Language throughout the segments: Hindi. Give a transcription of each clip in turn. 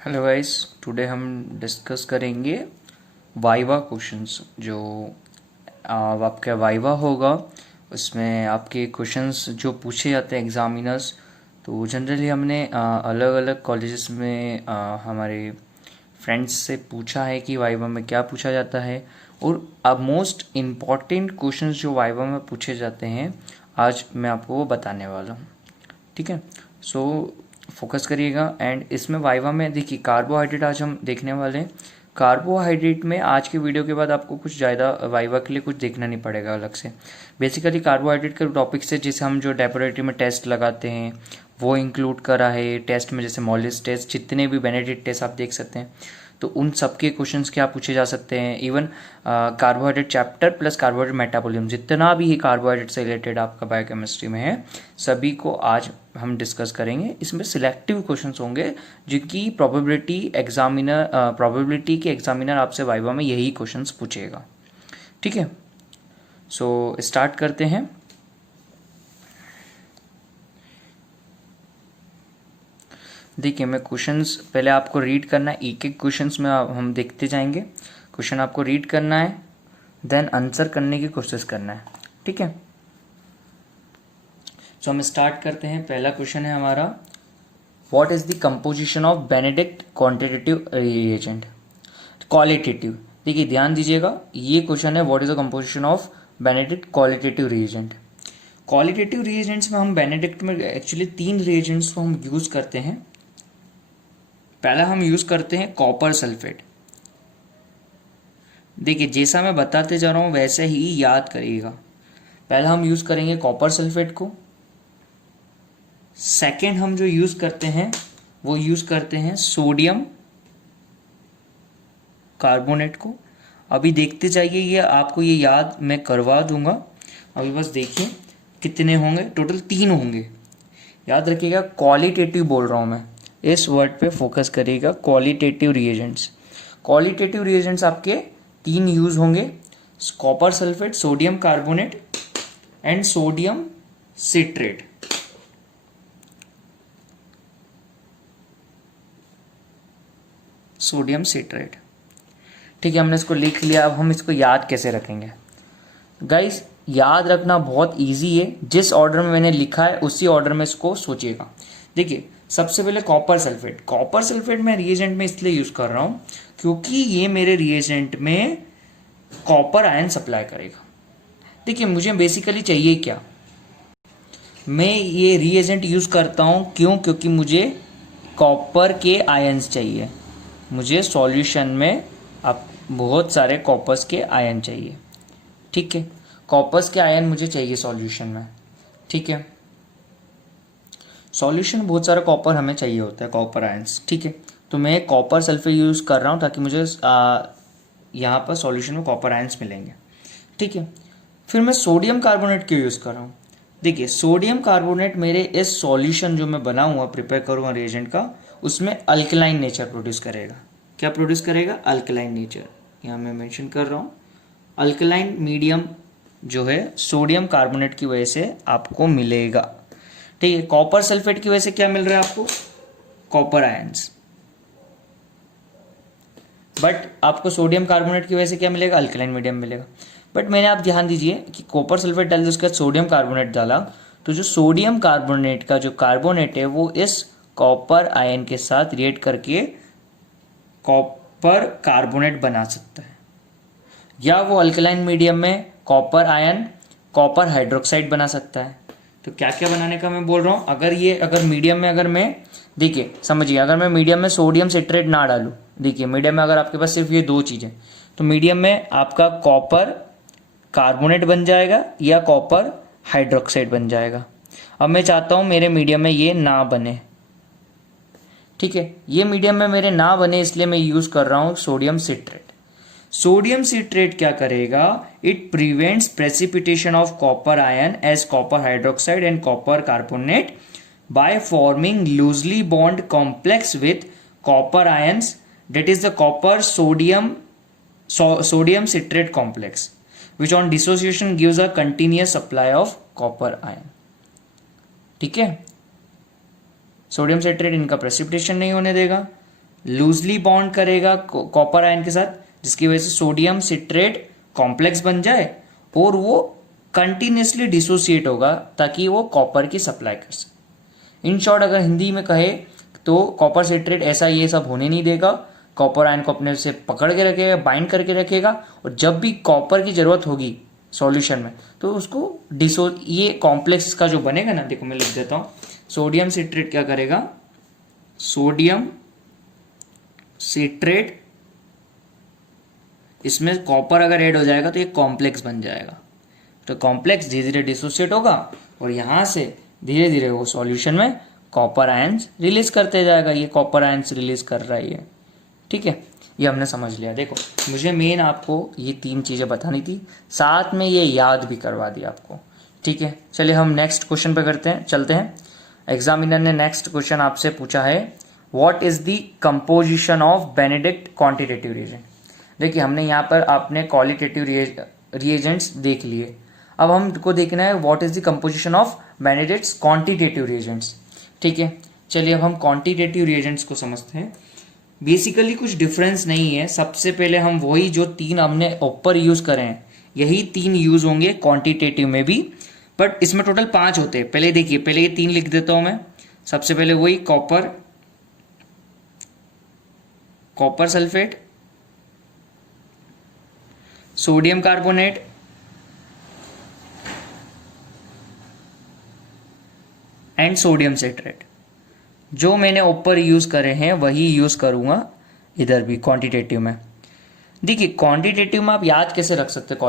हेलो गाइस, टुडे हम डिस्कस करेंगे वाइवा क्वेश्चंस। जो आपका वाइवा होगा उसमें आपके क्वेश्चंस जो पूछे जाते हैं एग्जामिनर्स। तो जनरली हमने अलग अलग कॉलेजेस में हमारे फ्रेंड्स से पूछा है कि वाइवा में क्या पूछा जाता है, और अब मोस्ट इम्पॉर्टेंट क्वेश्चंस जो वाइवा में पूछे जाते हैं आज मैं आपको वो बताने वाला हूँ। ठीक है, सो फोकस करिएगा। एंड इसमें वाइवा में देखिए कार्बोहाइड्रेट आज हम देखने वाले हैं। कार्बोहाइड्रेट में आज के वीडियो के बाद आपको कुछ ज़्यादा वाइवा के लिए कुछ देखना नहीं पड़ेगा अलग से। बेसिकली कार्बोहाइड्रेट के टॉपिक से जैसे हम जो लेबोरेटरी में टेस्ट लगाते हैं वो इंक्लूड करा है टेस्ट में, जैसे मॉलिस टेस्ट, जितने भी बेनेडिक्ट टेस्ट आप देख सकते हैं, तो उन सबके क्वेश्चंस क्या पूछे जा सकते हैं। Even carbohydrate chapter plus carbohydrate metabolism, जितना भी कार्बोहाइड्रेट से रिलेटेड आपका बायोकेमिस्ट्री में है, सभी को आज हम डिस्कस करेंगे। इसमें सिलेक्टिव क्वेश्चंस होंगे जिनकी प्रोबेबिलिटी के एग्जामिनर आपसे वाइवा में यही क्वेश्चंस पूछेगा। ठीक है, सो स्टार्ट करते हैं। देखिए, मैं क्वेश्चंस पहले आपको रीड करना है, एक एक क्वेश्चंस में हम देखते जाएंगे। क्वेश्चन आपको रीड करना है, देन आंसर करने की कोशिश करना है। ठीक है, सो हम स्टार्ट करते हैं। पहला क्वेश्चन है हमारा, what is the composition of Benedict quantitative reagent. Qualitative, देखिए ध्यान दीजिएगा, ये क्वेश्चन है what is the composition of Benedict qualitative reagent. Qualitative reagents में हम बेनेडिक्ट में एक्चुअली 3 रिएजेंट्स को हम यूज करते हैं। पहला हम यूज करते हैं कॉपर सल्फेट। देखिए जैसा मैं बताते जा रहा हूं वैसे ही याद करिएगा। पहला हम यूज करेंगे कॉपर सल्फेट को। सेकेंड हम जो यूज करते हैं वो यूज करते हैं सोडियम कार्बोनेट को। अभी देखते जाइए, ये आपको ये याद मैं करवा दूंगा। अभी बस देखिए कितने होंगे, टोटल 3 होंगे। याद रखिएगा, क्वालिटेटिव बोल रहा हूं मैं, इस वर्ड पे फोकस करिएगा। क्वालिटेटिव रिएजेंट्स, क्वालिटेटिव रिएजेंट्स आपके 3 यूज होंगे, copper sulphate, sodium carbonate and sodium citrate. Sodium citrate, ठीक है, हमने इसको लिख लिया। अब हम इसको याद कैसे रखेंगे गाइस? याद रखना बहुत इजी है, जिस ऑर्डर में मैंने लिखा है उसी ऑर्डर में इसको सोचिएगा। देखिए सबसे पहले कॉपर सल्फेट। कॉपर सल्फेट मैं रिएजेंट में इसलिए यूज कर रहा हूं क्योंकि ये मेरे रिएजेंट में कॉपर आयन सप्लाई करेगा। देखिए मुझे बेसिकली चाहिए क्या, मैं ये रिएजेंट यूज करता हूं क्यों? क्योंकि मुझे कॉपर के आयन्स चाहिए। मुझे सॉल्यूशन में अब बहुत सारे कॉपर्स के आयन चाहिए। ठीक है, कॉपर्स के आयन मुझे चाहिए सॉल्यूशन में। ठीक है, सॉल्यूशन बहुत सारा कॉपर हमें चाहिए होता है, कॉपर आयंस। ठीक है, तो मैं कॉपर सल्फेट यूज कर रहा हूं ताकि मुझे यहाँ पर सॉल्यूशन में कॉपर आयंस मिलेंगे। ठीक है, फिर मैं सोडियम कार्बोनेट क्यों यूज कर रहा हूँ? देखिए सोडियम कार्बोनेट मेरे इस सॉल्यूशन जो मैं बनाऊंगा, प्रिपेयर करूंगा रिएजेंट का, उसमें अल्कलाइन नेचर प्रोड्यूस करेगा। क्या प्रोड्यूस करेगा? Alkaline nature. यहाँ मैं मेंशन कर रहा हूँ, अल्कलाइन मीडियम जो है सोडियम कार्बोनेट की वजह से आपको मिलेगा। ठीक है, कॉपर सल्फेट की वजह से क्या मिल रहा है आपको? Copper ions. बट आपको सोडियम कार्बोनेट की वजह से क्या मिलेगा? अल्कलाइन मीडियम मिलेगा। बट मैंने आप ध्यान दीजिए कि कॉपर सल्फेट डाल दिया, उसके बाद सोडियम कार्बोनेट डाला, तो जो सोडियम कार्बोनेट का जो कार्बोनेट है वो इस कॉपर आयन के साथ रिएक्ट करके कॉपर कार्बोनेट बना सकता है, या वो अल्कलाइन मीडियम में कॉपर आयन कॉपर हाइड्रोक्साइड बना सकता है। तो क्या क्या बनाने का मैं बोल रहा हूं, अगर मीडियम में, अगर मैं, देखिए समझिए, अगर मैं मीडियम में सोडियम सिट्रेट ना डालूं, देखिए मीडियम में अगर आपके पास सिर्फ ये 2 चीजें, तो मीडियम में आपका कॉपर कार्बोनेट बन जाएगा या कॉपर हाइड्रोक्साइड बन जाएगा। अब मैं चाहता हूं मेरे मीडियम में ये ना बने। ठीक है, ये मीडियम में मेरे ना बने, इसलिए मैं यूज कर रहा हूं सोडियम सिट्रेट। सोडियम सिट्रेट क्या करेगा? It prevents precipitation of copper ion as copper hydroxide and copper carbonate by forming loosely bond complex with copper ions, that is the copper sodium citrate complex, which on dissociation gives a continuous supply of copper ion. ठीक है, सोडियम सिट्रेट इनका प्रेसिपिटेशन नहीं होने देगा, लूजली बॉन्ड करेगा कॉपर आयन के साथ, जिसकी वजह से सोडियम सिट्रेट कॉम्प्लेक्स बन जाए और वो कंटिन्यूसली डिसोसिएट होगा ताकि वो कॉपर की सप्लाई कर सके। इन शॉर्ट अगर हिंदी में कहे तो कॉपर सिट्रेट ऐसा ये सब होने नहीं देगा, कॉपर आयन को अपने से पकड़ के रखेगा, बाइंड करके रखेगा, और जब भी कॉपर की जरूरत होगी सॉल्यूशन में तो उसको ये कॉम्प्लेक्स का जो बनेगा ना, देखो मैं लिख देता हूं, सोडियम सिट्रेट क्या करेगा, सोडियम सिट्रेट, इसमें कॉपर अगर ऐड हो जाएगा तो ये कॉम्प्लेक्स बन जाएगा, तो कॉम्प्लेक्स धीरे धीरे डिसोसिएट होगा और यहां से धीरे धीरे वो सॉल्यूशन में कॉपर आयंस रिलीज करते जाएगा। ये कॉपर आयंस रिलीज कर रहा है, ठीक है, ये हमने समझ लिया। देखो मुझे मेन आपको ये 3 चीजें बतानी थी, साथ में ये याद भी करवा दी आपको, ठीक है। चलिए हम नेक्स्ट क्वेश्चन पे चलते हैं। एग्जामिनर ने नेक्स्ट क्वेश्चन आपसे पूछा है, what is the composition of Benedict quantitative reagent. देखिए हमने यहाँ पर आपने क्वालिटेटिव रिएजेंट्स देख लिए, अब हमको देखना है what is the composition of Benedict's quantitative reagents, ठीक है। चलिए अब हम क्वांटिटेटिव रिएजेंट्स को समझते हैं। बेसिकली कुछ डिफरेंस नहीं है, सबसे पहले हम वही जो 3 हमने ऊपर यूज करे हैं यही 3 यूज होंगे क्वांटिटेटिव में भी, बट इसमें टोटल 5 होते हैं। पहले देखिए, पहले ये 3 लिख देता हूं मैं। सबसे पहले वही copper sulphate, sodium carbonate, and sodium citrate. जो मैंने ऊपर यूज करे हैं वही यूज करूंगा इधर भी क्वांटिटेटिव में। देखिए क्वांटिटेटिव में आप याद कैसे रख सकते हैं,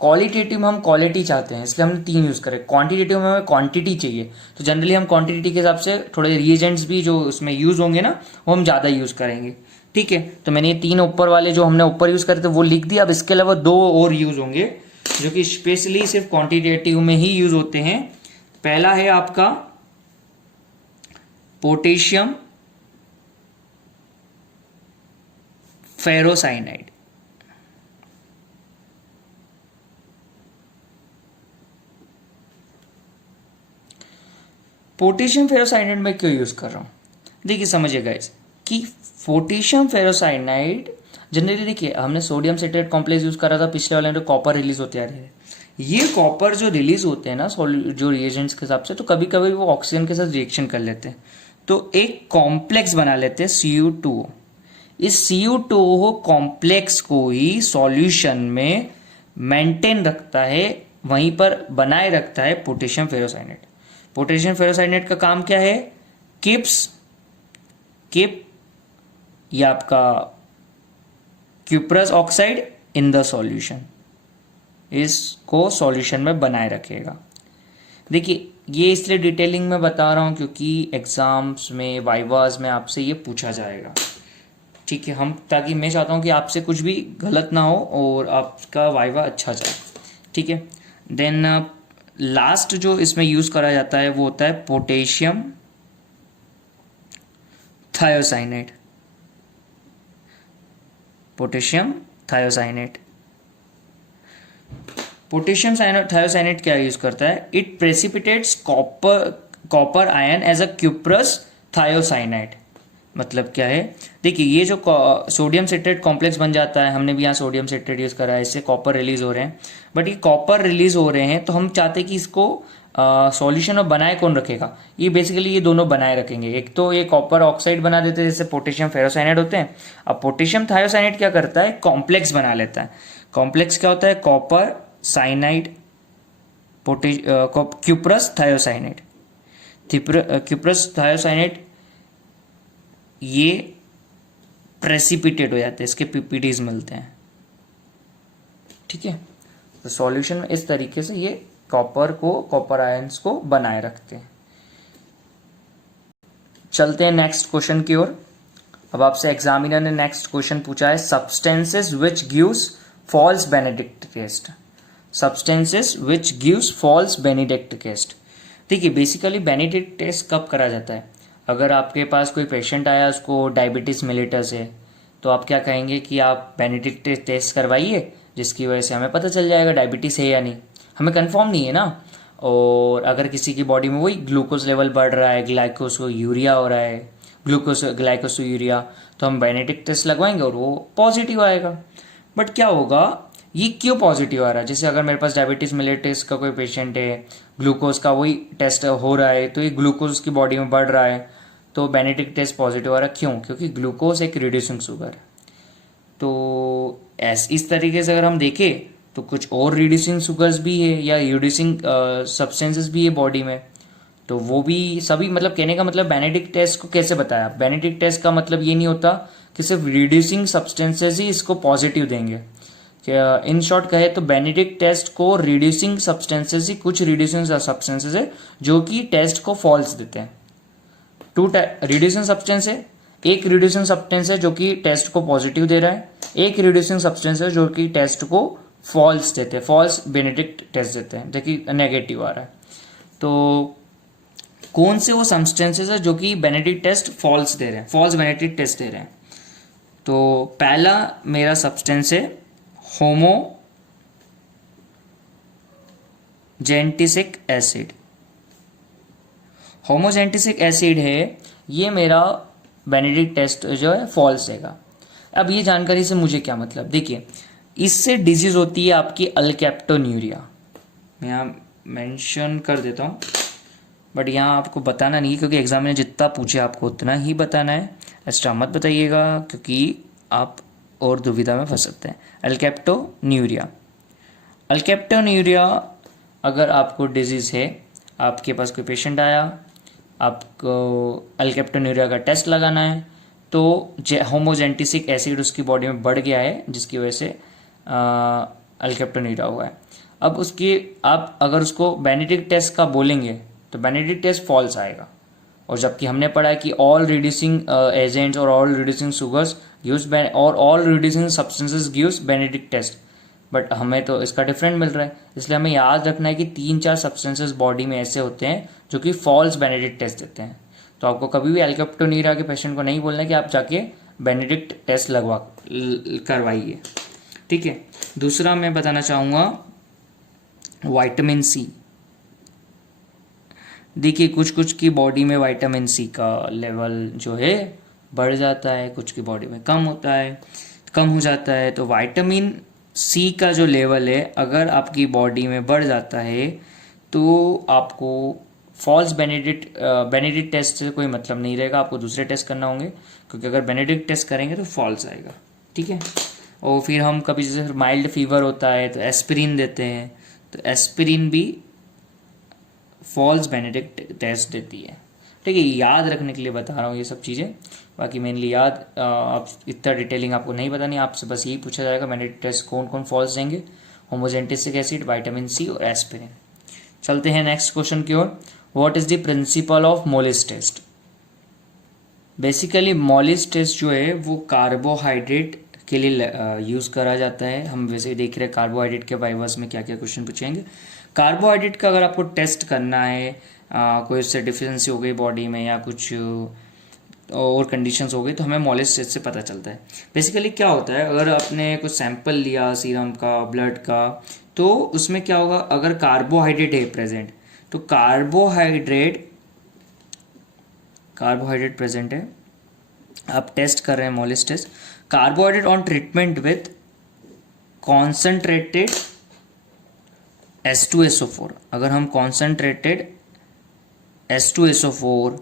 क्वालिटेटिव में हम क्वालिटी चाहते हैं इसलिए हमने 3 यूज करे, क्वांटिटेटिव में हमें क्वांटिटी चाहिए तो जनरली हम क्वांटिटी के हिसाब से थोड़े रिएजेंट्स भी जो उसमें यूज होंगे ना वो हम ज्यादा यूज करेंगे, ठीक है। तो मैंने ये 3 ऊपर वाले जो हमने ऊपर यूज करे थे वो लिख दिया। अब इसके अलावा 2 और यूज होंगे जो कि स्पेशली सिर्फ क्वांटिटेटिव में ही यूज होते हैं। पहला है आपका पोटेशियम फेरोसाइनाइड, पोटेशियम फेरोसाइनाइड में क्यों यूज कर रहा हूं, देखिए समझिए गाइस कि पोटेशियम फेरोसाइनाइड जनरली देखिए हमने सोडियम सिट्रेट कॉम्प्लेक्स यूज करा था पिछले वाले में, तो कॉपर रिलीज होते आ रहे हैं। ये कॉपर जो रिलीज होते हैं ना जो रिएजेंट्स के हिसाब से, तो कभी कभी वो ऑक्सीजन के साथ रिएक्शन कर लेते हैं तो एक कॉम्प्लेक्स बना लेते हैं Cu2। इस Cu2 कॉम्प्लेक्स को ही सॉल्यूशन में मेंटेन रखता है, वहीं पर बनाए रखता है पोटेशियम फेरोसाइनाइड। पोटेशियम फेरोसाइनाइड का काम क्या है, किप या आपका cuprous oxide in the solution, इसको सॉल्यूशन में बनाए रखेगा। देखिए ये इसलिए डिटेलिंग में बता रहा हूं क्योंकि एग्जाम्स में वाइवास में आपसे ये पूछा जाएगा, ठीक है। हम ताकि मैं चाहता हूं कि आपसे कुछ भी गलत ना हो और आपका वाइवा अच्छा जाए, ठीक है। देन लास्ट जो इसमें यूज करा जाता है वो होता है potassium thiocyanate, potassium thiocyanate. Potassium thiocyanate क्या यूज करता है, it precipitates copper ion as a cuprous thiocyanide. मतलब क्या है, देखिए ये जो सोडियम सिट्रेट कॉम्प्लेक्स बन जाता है, हमने भी यहाँ सोडियम सिट्रेट यूज करा है, इससे कॉपर रिलीज हो रहे हैं, बट ये कॉपर रिलीज हो रहे हैं तो हम चाहते हैं कि इसको सॉल्यूशन में बनाए कौन रखेगा, ये बेसिकली ये दोनों बनाए रखेंगे। एक तो ये कॉपर ऑक्साइड बना देते हैं जैसे पोटेशियम फेरोसाइनाइड होते हैं, अब पोटेशियम थायोसाइनाइड क्या करता है, कॉम्प्लेक्स बना लेता है। कॉम्प्लेक्स क्या होता है, copper cyanide cuprous thiocyanide, cuprous thiocyanide ये प्रेसिपिटेट हो जाते हैं, इसके पीपीडीज मिलते हैं, ठीक है। तो सॉल्यूशन में इस तरीके से ये कॉपर आयंस को बनाए रखते हैं। चलते हैं नेक्स्ट क्वेश्चन की ओर। अब आपसे एग्जामिनर ने नेक्स्ट क्वेश्चन पूछा है, substances which gives false Benedict test, substances which gives false Benedict test. देखिए बेसिकली बेनेडिक्ट टेस्ट कब करा जाता है, अगर आपके पास कोई पेशेंट आया उसको डायबिटीज मिलेटस है तो आप क्या कहेंगे कि आप बेनेडिक्ट टेस्ट करवाइए, जिसकी वजह से हमें पता चल जाएगा डायबिटीज है या नहीं, हमें कंफर्म नहीं है ना। और अगर किसी की बॉडी में वही ग्लूकोज लेवल बढ़ रहा है, ग्लाइकोज यूरिया हो रहा है, ग्लूकोस ग्लाइकोसूरिया, तो हम बेनेडिक्ट टेस्ट लगवाएंगे और वो पॉजिटिव आएगा। बट क्या होगा, ये क्यों पॉजिटिव आ रहा है? जैसे अगर मेरे पास डायबिटीज मेलिटस का कोई पेशेंट है, ग्लूकोज का वही टेस्ट हो रहा है, तो ये ग्लूकोज उसकी बॉडी में बढ़ रहा है, तो बेनेडिक्ट टेस्ट पॉजिटिव आ रहा है। क्यों? क्योंकि ग्लूकोज एक रिड्यूसिंग शुगर है। तो इस तरीके से अगर हम देखें तो कुछ और रिड्यूसिंग शुगर्स भी है या रिड्यूसिंग सब्सटेंसेस भी है बॉडी में, तो वो भी सभी, मतलब कहने का मतलब बेनेडिक्ट टेस्ट को कैसे बताया? बेनेडिक्ट टेस्ट का मतलब ये नहीं होता कि सिर्फ रिड्यूसिंग सब्सटेंसेस ही इसको पॉजिटिव देंगे। इन शॉर्ट कहे तो बेनेडिक्ट टेस्ट को रिड्यूसिंग सब्सटेंसेस ही, कुछ रिड्यूसिंग सब्सटेंसेस है जो कि टेस्ट को फॉल्स देते हैं। टू रिड्यूसिंग सब्सटेंस है, एक रिड्यूसिंग सब्सटेंस है जो कि टेस्ट को पॉजिटिव दे रहा है, एक रिड्यूसिंग सब्सटेंस है जो कि टेस्ट को फॉल्स देते हैं, फॉल्स बेनेडिक्ट टेस्ट देते हैं, देखिए नेगेटिव आ रहा है। तो कौन से वो सब्सटेंसेस है जो कि बेनेडिक्ट टेस्ट फॉल्स दे रहे हैं, फॉल्स बेनेडिक्ट टेस्ट दे रहे हैं? तो पहला मेरा सब्सटेंस है होमोजेंटिसिक एसिड। होमोजेंटिसिक एसिड है, ये मेरा बेनेडिक्ट टेस्ट जो है फॉल्स देगा। अब ये जानकारी से मुझे क्या मतलब? देखिए, इससे डिजीज होती है आपकी अल्केप्टोन्यूरिया। मैं यहाँ मेंशन कर देता हूँ, बट यहाँ आपको बताना नहीं, क्योंकि एग्जाम में जितना पूछे आपको उतना ही बताना है। एक्स्ट्रा मत बताइएगा, क्योंकि आप और दुविधा में फंस सकते हैं। अल्केप्टोन्यूरिया, अल्केप्टोन्यूरिया अगर आपको डिजीज़ है, आपके पास कोई पेशेंट आया, आपको अल्केप्टोन्यूरिया का टेस्ट लगाना है, तो होमोजेंटिसिक एसिड उसकी बॉडी में बढ़ गया है, जिसकी वजह से अल्केप्टोन्यूरिया हुआ है। अब उसकी आप अगर उसको बेनेडिक्ट टेस्ट का बोलेंगे तो बेनेडिक्ट टेस्ट फॉल्स आएगा। और जबकि हमने पढ़ा है कि ऑल रिड्यूसिंग एजेंट्स और ऑल रिड्यूसिंग शुगर्स गिव्स और all reducing substances gives Benedict test, but हमें तो इसका डिफरेंट मिल रहा है। इसलिए हमें याद रखना है कि 3-4 सब्सटेंसेस बॉडी में ऐसे होते हैं जो कि फॉल्स बेनेडिक्ट टेस्ट देते हैं। तो आपको कभी भी अल्केप्टोन्यूरिया के पेशेंट को नहीं बोलना है कि आप जाके बेनेडिक्ट टेस्ट करवाइए, ठीक है। दूसरा मैं बताना चाहूँगा विटामिन सी। देखिए, कुछ कुछ की बॉडी में विटामिन सी का लेवल जो है बढ़ जाता है, कुछ की बॉडी में कम हो जाता है। तो विटामिन सी का जो लेवल है अगर आपकी बॉडी में बढ़ जाता है तो आपको फॉल्स बेनेडिक्ट टेस्ट से कोई मतलब नहीं रहेगा, आपको दूसरे टेस्ट करना होंगे, क्योंकि अगर बेनेडिक्ट टेस्ट करेंगे तो फॉल्स आएगा, ठीक है। और फिर हम कभी जैसे माइल्ड फीवर होता है तो एस्पिरिन देते हैं, तो एस्पिरिन भी फॉल्स बेनेडिक्ट टेस्ट देती है, ठीक है। याद रखने के लिए बता रहा हूँ ये सब चीज़ें, बाकी मेनली याद आप इतना डिटेलिंग आपको नहीं बतानी, आपसे बस यही पूछा जाएगा बेनेडिक्ट टेस्ट कौन कौन फॉल्स देंगे, होमोजेंटिसिक एसिड, विटामिन सी और एस्पिरिन। चलते हैं नेक्स्ट क्वेश्चन की ओर। What is the principle of Molisch test? Basically Molisch test जो है वो कार्बोहाइड्रेट के लिए यूज़ करा जाता है। हम वैसे देख रहे हैं कार्बोहाइड्रेट के वाइवर्स में क्या क्या क्वेश्चन पूछेंगे। कार्बोहाइड्रेट का अगर आपको टेस्ट करना है, कोई उससे डिफिशिएंसी हो गई बॉडी में या कुछ और कंडीशंस हो गई, तो हमें मोलिस टेस्ट से पता चलता है। बेसिकली क्या होता है, अगर आपने कुछ सैंपल लिया सीरम का, ब्लड का, तो उसमें क्या होगा, अगर कार्बोहाइड्रेट है प्रेजेंट, तो कार्बोहाइड्रेट प्रेजेंट है, आप टेस्ट कर रहे हैं Molisch test, carbohydrate on treatment with concentrated H2SO4, अगर हम कॉन्सेंट्रेटेड H2SO4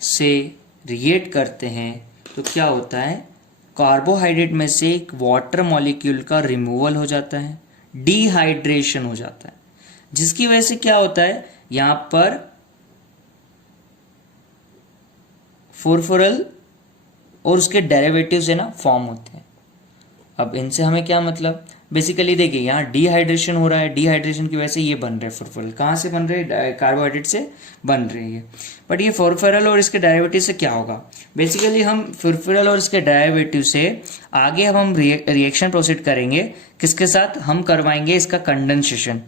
से रिएक्ट करते हैं तो क्या होता है, कार्बोहाइड्रेट में से एक वाटर मॉलिक्यूल का रिमूवल हो जाता है, डिहाइड्रेशन हो जाता है, जिसकी वजह से क्या होता है, यहां पर फॉस्फोरल और उसके डेरिवेटिव्स है ना फॉर्म होते हैं। अब इनसे हमें क्या मतलब, बेसिकली देखिए यहाँ डिहाइड्रेशन हो रहा है, डिहाइड्रेशन की वजह से ये बन रहे हैं फॉस्फोरल, कहाँ से बन रहे हैं, कार्बोहाइड्रेट से बन रही है। बट ये फॉस्फोरल और इसके डेरिवेटिव से क्या होगा, बेसिकली हम फॉस्फोरल और इसके डेरिवेटिव से आगे हम रिएक्शन प्रोसीड करेंगे, किसके साथ हम करवाएंगे, इसका कंडेंसेशन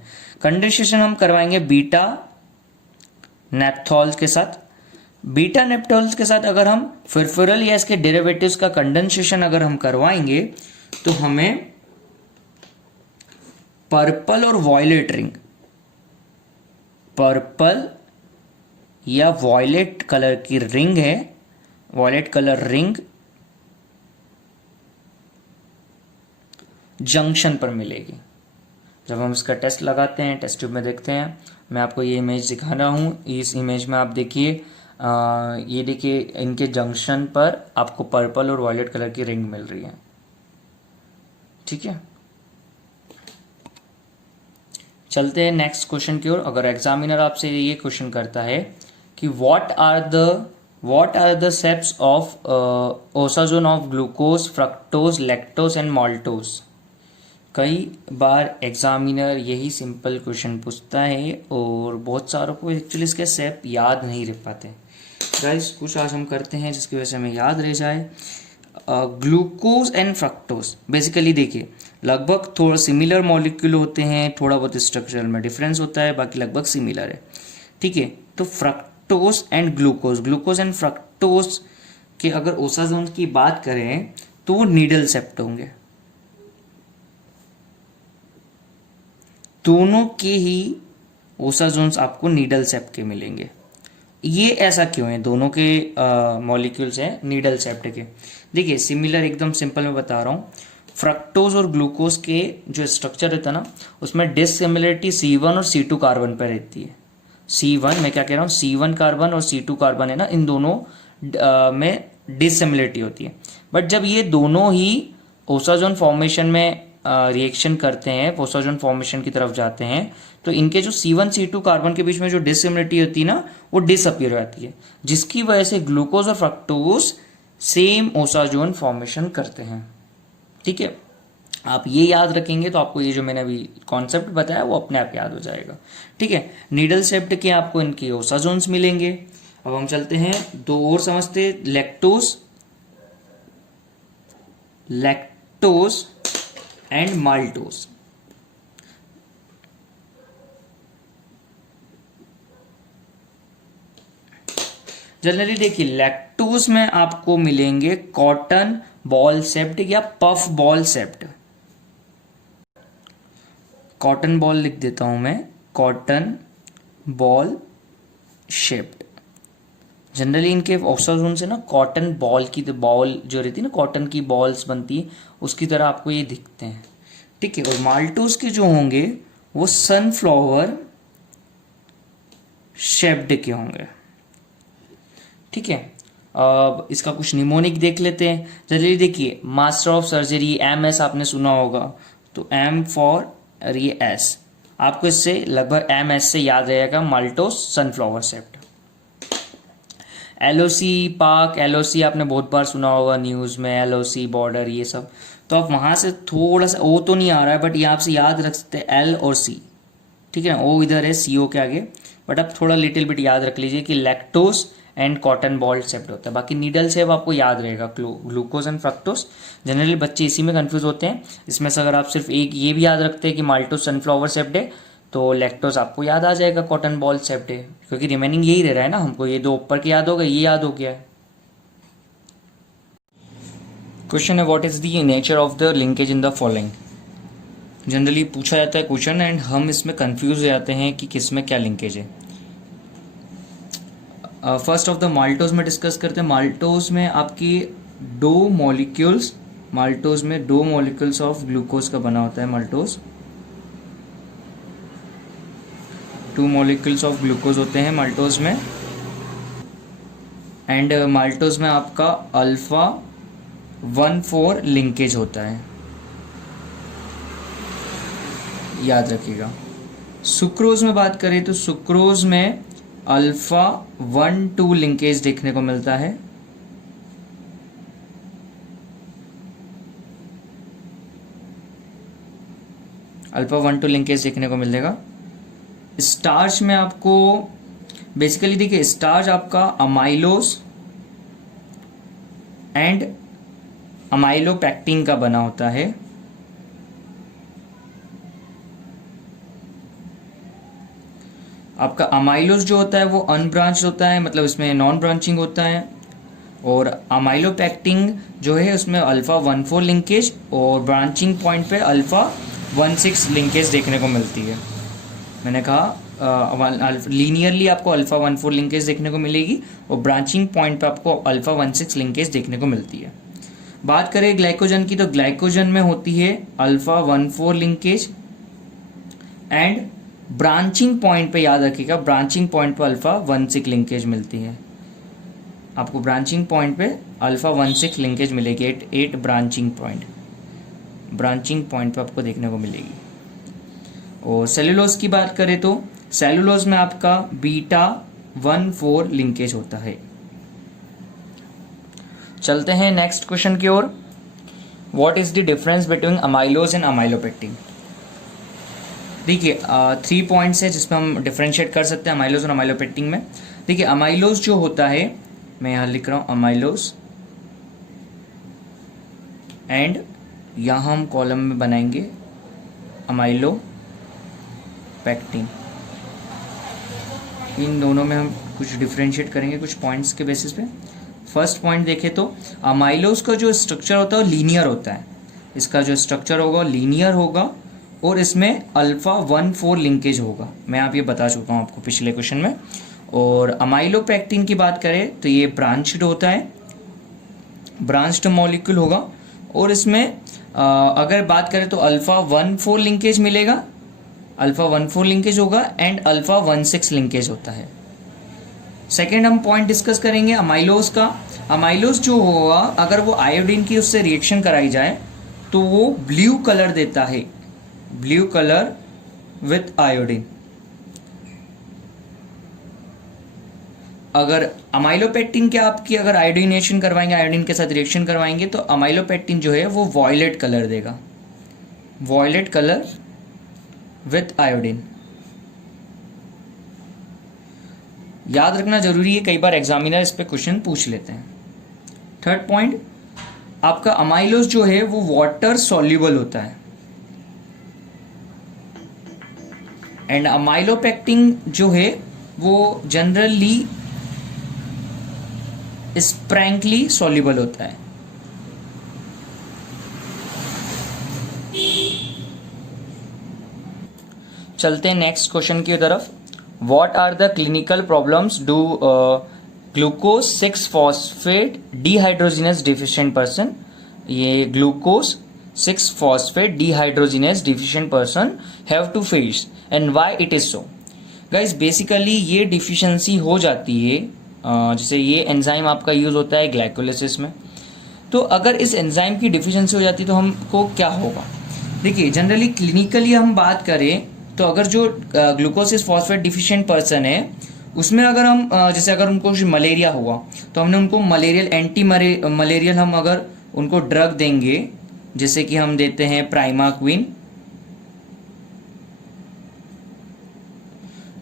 हम करवाएंगे बीटा नेप्थॉल्स के साथ। बीटा नेप्थॉल्स के साथ अगर हम फॉस्फोरल या इसके डेरिवेटिव्स का कंडेंसेशन अगर हम करवाएंगे तो हमें पर्पल और वॉयलेट रिंग, पर्पल या वॉयलेट कलर की रिंग है वॉयलेट कलर रिंग जंक्शन पर मिलेगी। जब हम इसका टेस्ट लगाते हैं, टेस्ट ट्यूब में देखते हैं, मैं आपको ये इमेज दिखा रहा हूँ। इस इमेज में आप देखिए, ये देखिए इनके जंक्शन पर आपको पर्पल और वॉयलेट कलर की रिंग मिल रही है। ठीक है, चलते हैं नेक्स्ट क्वेश्चन की ओर। अगर एग्जामिनर आपसे ये क्वेश्चन करता है कि what are the steps of osazone of glucose, fructose, lactose and maltose. कई बार एग्जामिनर यही सिंपल क्वेश्चन पूछता है और बहुत सारों को एक्चुअली इसके स्टेप याद नहीं रह पाते। गाइस कुछ आज हम करते हैं जिसकी वजह से हमें याद रह जाए। ग्लूकोज एंड फ्रक्टोज बेसिकली देखिए लगभग थोड़ा सिमिलर मॉलिक्यूल होते हैं, थोड़ा बहुत स्ट्रक्चरल में डिफरेंस होता है, बाकी लगभग सिमिलर है। ठीक है, तो fructose and glucose and fructose के अगर ओसाजोन की बात करें तो वो नीडल सेप्ट होंगे। दोनों के ही ओसाजोन्स आपको नीडल सेप्ट के मिलेंगे। ये ऐसा क्यों है? दोनों के मॉलिक्यूल्स हैं नीडल सेप्ट के। देखिए सिमिलर एकदम सिंपल मैं बता रहा हूँ। फ्रक्टोज और ग्लूकोज के जो स्ट्रक्चर रहता है ना, उसमें डिसिमिलरिटी C1 और C2 कार्बन पर रहती है। C1 मैं क्या कह रहा हूँ, C1 कार्बन और C2 कार्बन है ना, इन दोनों में डिसिमिलरिटी होती है। बट जब ये दोनों ही ओसाजोन फॉर्मेशन में रिएक्शन करते हैं, ओसाजोन फॉर्मेशन की तरफ जाते हैं, तो इनके जो C1 C2 कार्बन के बीच में जो डिसिमिलरिटी होती है ना, वो डिसअपियर हो जाती है, जिसकी वजह से ग्लूकोज और फ्रक्टोज सेम ओसाजोन फॉर्मेशन करते हैं। ठीक है, आप ये याद रखेंगे तो आपको ये जो मैंने अभी कॉन्सेप्ट बताया वो अपने आप याद हो जाएगा। ठीक है, नीडल सेप्ट के आपको इनके ओसाजोन्स मिलेंगे। अब हम चलते हैं दो और समझते, लैक्टोज एंड माल्टोज। जनरली देखिए लैक्टोज में आपको मिलेंगे कॉटन बॉल सेप्ट या पफ बॉल सेप्ट। कॉटन बॉल लिख देता हूं मैं, कॉटन बॉल शेप्ड। जनरली इनके ओसाजोन से ना कॉटन बॉल की बॉल जो रहती है ना, कॉटन की बॉल्स बनती है, उसकी तरह आपको ये दिखते हैं। ठीक है, और माल्टोज के जो होंगे वो सनफ्लावर शेप्ड के होंगे। ठीक है, अब इसका कुछ निमोनिक देख लेते हैं। जनरली देखिए मास्टर ऑफ सर्जरी MS आपने सुना होगा, तो M फॉर ये S, आपको इससे लगभग MS से याद रहेगा माल्टोज सनफ्लावर सेप्ट। LOC पाक, LOC आपने बहुत बार सुना होगा न्यूज़ में, LOC बॉर्डर ये सब, तो आप वहाँ से थोड़ा सा O तो नहीं आ रहा है, बट ये आपसे याद रख सकते हैं L और C। ठीक है, O इधर है, CO के आगे, बट आप थोड़ा लिटिल बिट याद रख लीजिए कि लैक्टोज एंड कॉटन बॉल सेप्ट होता है। बाकी नीडल सेप आपको याद रहेगा, ग्लूकोज एंड फ्रक्टोज। जनरली बच्चे इसी में कंफ्यूज होते हैं। इसमें से अगर आप सिर्फ एक ये भी याद रखते हैं कि माल्टोज सनफ्लावर सेप्ट है, तो लैक्टोज आपको याद आ जाएगा कॉटन बॉल सेप्ट है, क्योंकि रिमेनिंग यही रह रहा है ना, हमको ये दो ऊपर के याद हो गए, ये याद हो गया है। क्वेश्चन है what is the nature of the linkage in the following. Generally पूछा जाता है क्वेश्चन एंड हम इसमें कंफ्यूज हो जाते हैं कि किस में क्या लिंकेज है। फर्स्ट ऑफ द माल्टोज में डिस्कस करते हैं। माल्टोज में आपकी दो मॉलिक्यूल्स ऑफ ग्लूकोज का बना होता है। माल्टोज 2 मॉलिक्यूल्स ऑफ ग्लूकोज होते हैं माल्टोज में, एंड माल्टोज में आपका अल्फा 1,4 लिंकेज होता है, याद रखिएगा। सुक्रोज में बात करें तो सुक्रोज में अल्फा 1,2 लिंकेज देखने को मिलता है। अल्फा 1,2 लिंकेज देखने को मिलेगा। स्टार्च में आपको बेसिकली देखिए, स्टार्च आपका अमाइलोज एंड अमाइलोपैक्टिन का बना होता है। आपका अमाइलोज जो होता है वो अनब्रांच होता है, मतलब इसमें नॉन ब्रांचिंग होता है, और अमाइलोपैक्टिन जो है उसमें अल्फा 1,4 लिंकेज और ब्रांचिंग पॉइंट पे अल्फा 1,6 लिंकेज देखने को मिलती है। मैंने कहा लीनियरली आपको अल्फा 1,4 लिंकेज देखने को मिलेगी और ब्रांचिंग पॉइंट पे आपको अल्फा 1,6 लिंकेज देखने को मिलती है। बात करें ग्लाइकोजन की, तो ग्लाइकोजन में होती है alpha 1,4 linkage and branching point पे याद रखिएगा, ब्रांचिंग पॉइंट पे अल्फा 1,6 लिंकेज मिलती है। आपको ब्रांचिंग पॉइंट पे अल्फा 1,6 लिंकेज मिलेगी, 8 ब्रांचिंग पॉइंट पे आपको देखने को मिलेगी। और सेलुलोज की बात करें तो सेलुलोज में आपका बीटा 1,4 लिंकेज होता है। चलते हैं नेक्स्ट क्वेश्चन की ओर। What is the difference between amylose and amylopectin. देखिए 3 पॉइंट्स है जिसमें हम डिफरेंशिएट कर सकते हैं अमाइलोज और अमाइलोपेक्टिन में। देखिए अमाइलोज जो होता है, मैं यहाँ लिख रहा हूँ अमाइलोज, एंड यहाँ हम कॉलम में बनाएंगे अमाइलोपेक्टिन। इन दोनों में हम कुछ डिफरेंशिएट करेंगे कुछ पॉइंट्स के बेसिस पे। फर्स्ट पॉइंट देखें तो अमाइलोज का जो स्ट्रक्चर होता है वो लीनियर होता है। इसका जो स्ट्रक्चर होगा लीनियर होगा और इसमें अल्फा 1,4 लिंकेज होगा। मैं आप ये बता चुका हूँ आपको पिछले क्वेश्चन में। और अमाइलोपेक्टिन की बात करें तो ये ब्रांच्ड होता है, ब्रांच्ड मॉलिक्यूल होगा और इसमें अगर बात करें तो अल्फा 1,4 लिंकेज मिलेगा, अल्फा 1,4 लिंकेज होगा एंड अल्फा 1,6 लिंकेज होता है। सेकेंड हम पॉइंट डिस्कस करेंगे अमाइलोज का। अमाइलोज जो होगा अगर वो आयोडीन की उससे रिएक्शन कराई जाए तो वो ब्लू कलर देता है, ब्लू कलर विथ आयोडीन। अगर अमाइलोपेक्टिन के आपकी अगर आयोडीनेशन करवाएंगे, आयोडीन के साथ रिएक्शन करवाएंगे तो अमाइलोपेक्टिन जो है वो वॉयलेट कलर देगा, वॉयलेट कलर विथ आयोडीन। याद रखना जरूरी है, कई बार एग्जामिनर इस पे क्वेश्चन पूछ लेते हैं। थर्ड पॉइंट, आपका अमाइलोज जो है वो वाटर सॉल्युबल होता है एंड अमाइलोपेक्टिन जो है वो जनरली स्प्रैंकली सॉल्युबल होता है। चलते हैं नेक्स्ट क्वेश्चन की तरफ। What are the clinical problems do glucose six phosphate dehydrogenase deficient person, ये glucose six phosphate dehydrogenase deficient person have to face and why it is so. Guys basically ये डिफिशिएंसी हो जाती है, जैसे ये एंजाइम आपका यूज होता है ग्लाइकोलिसिस में, तो अगर इस एंजाइम की डिफिशिएंसी हो जाती है तो हमको क्या होगा। देखिए जनरली क्लिनिकली हम बात करें तो अगर जो ग्लूकोज 6-फॉस्फेट डिफिशिएंट पर्सन है उसमें अगर हम जैसे अगर उनको मलेरिया हुआ तो हमने उनको मलेरियल एंटी मलेरियल हम अगर उनको ड्रग देंगे, जैसे कि हम देते हैं प्राइमाक्विन,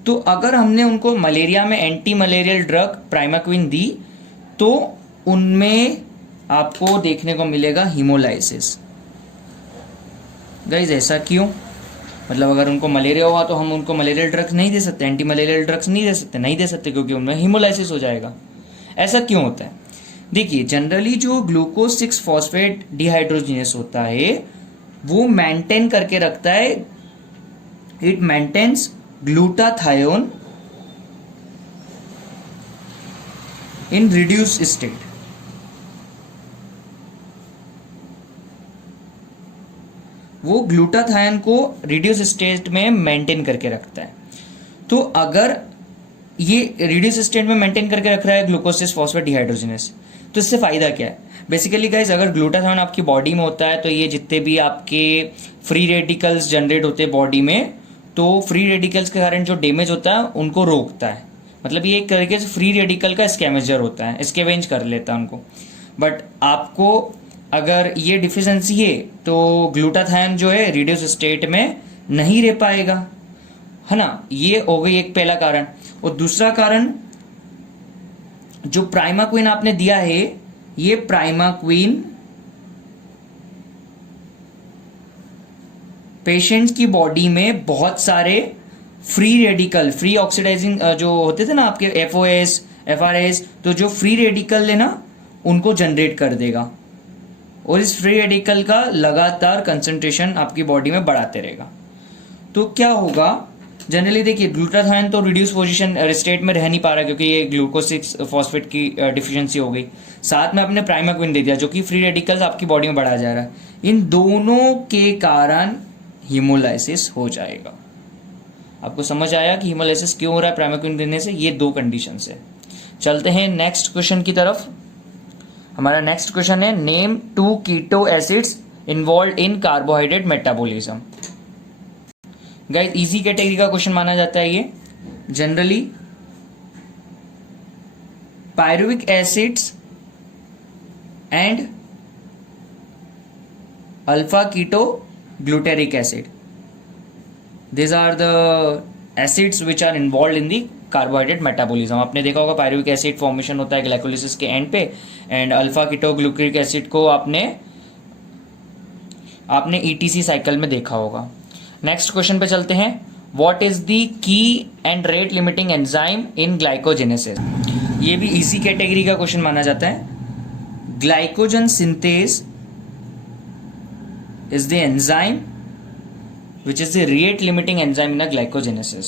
तो अगर हमने उनको मलेरिया में एंटी मलेरियल ड्रग प्राइमाक्विन दी तो उनमें आपको देखने को मिलेगा हीमोलाइसिस। गाइज ऐसा क्यों, मतलब अगर उनको मलेरिया हुआ तो हम उनको मलेरियल ड्रग्स नहीं दे सकते, एंटी मलेरियल ड्रग्स नहीं दे सकते क्योंकि उनमें हीमोलाइसिस हो जाएगा। ऐसा क्यों होता है। देखिए जनरली जो ग्लूकोज 6-फॉस्फेट डिहाइड्रोजिनेस होता है वो मेंटेन करके रखता है, it maintains glutathione in reduced state. वो ग्लूटाथायोन को रिड्यूस स्टेट में मेंटेन करके रखता है। तो अगर ये रिड्यूस स्टेट में मेंटेन करके रख रहा है ग्लूकोज 6-फॉस्फेट डिहाइड्रोजिनेस, तो इससे फायदा क्या है। बेसिकली गाइज अगर ग्लूटाथायोन आपकी बॉडी में होता है तो ये जितने भी आपके फ्री रेडिकल्स जनरेट होते हैं बॉडी में, तो फ्री रेडिकल्स के कारण जो डैमेज होता है उनको रोकता है, मतलब ये एक तरीके से फ्री रेडिकल का स्कैवेंजर होता है, स्कैवेंज कर लेता है उनको। बट आपको अगर ये डिफिशिएंसी है तो ग्लूटाथायोन जो है रिड्यूस स्टेट में नहीं रह पाएगा, है ना। ये हो गई एक पहला कारण। और दूसरा कारण, जो प्राइमाक्विन आपने दिया है, ये प्राइमाक्विन पेशेंट्स की बॉडी में बहुत सारे फ्री रेडिकल, फ्री ऑक्सीडाइजिंग जो होते थे ना आपके FOS, FRS, तो जो फ्री रेडिकल है ना उनको जनरेट कर देगा और इस फ्री रेडिकल का लगातार कंसंट्रेशन आपकी बॉडी में बढ़ाते रहेगा। तो क्या होगा जनरली देखिए ग्लूटाथायोन तो रिड्यूस पोजीशन स्टेट में रह नहीं पा रहा क्योंकि ये ग्लूकोज 6 फॉस्फेट की डिफिशियंसी हो गई। साथ में आपने प्राइमाक्विन दे दिया जो कि फ्री रेडिकल्स आपकी बॉडी में बढ़ाया जा रहा है। इन दोनों के कारण हीमोलाइसिस हो जाएगा। आपको समझ आया कि हीमोलाइसिस क्यों हो रहा है प्राइमाक्विन देने से? ये दो कंडीशन है। चलते हैं नेक्स्ट क्वेश्चन की तरफ। हमारा नेक्स्ट क्वेश्चन है name 2 keto acids involve in carbohydrate metabolism. Guys easy category का क्वेश्चन माना जाता है ये। Generally pyruvic acids and alpha keto glutaric acid, these are the acids which are involved in the carbohydrate metabolism। आपने देखा होगा पायरुविक एसिड फॉर्मेशन होता है ग्लाइकोलिसिस के एंड पे, एंड अल्फा कीटोग्लूकेरिक एसिड को आपने ईटीसी साइकिल में देखा होगा। नेक्स्ट क्वेश्चन पे चलते हैं। What is the key and rate limiting enzyme in glycogenesis? ये भी इजी कैटेगरी का क्वेश्चन माना जाता है। Glycogen synthase is the enzyme which is the rate limiting enzyme in a glycogenesis।